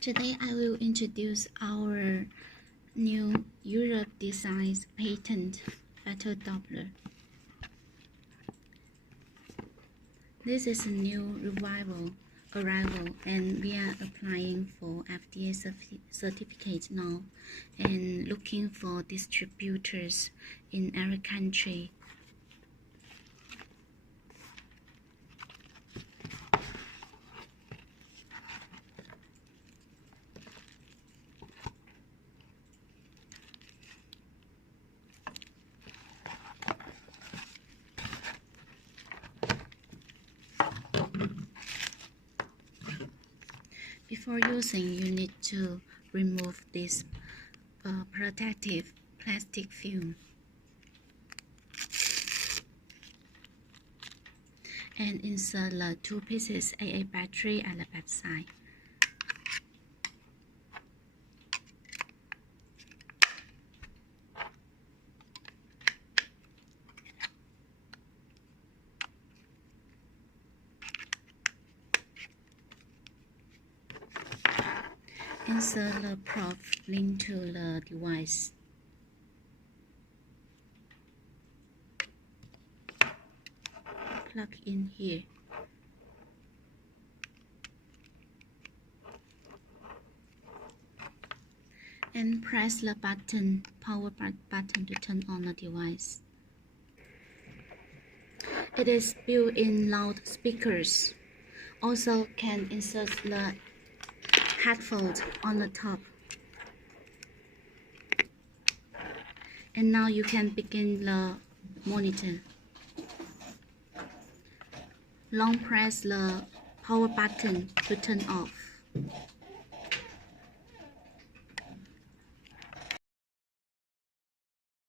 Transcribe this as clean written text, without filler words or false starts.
Today I will introduce our new Europe design patent Fetal Doppler. This is a new arrival, and we are applying for FDA certificate now and looking for distributors in every country. Before using, you need to remove this protective plastic film and insert the 2 pieces AA battery at the back side. Insert the probe linked to the device. Plug in here. And press the button, power button to turn on the device. It is built-in loudspeakers. Also can insert the headphones on the top. And now you can begin the monitor. Long press the power button to turn off.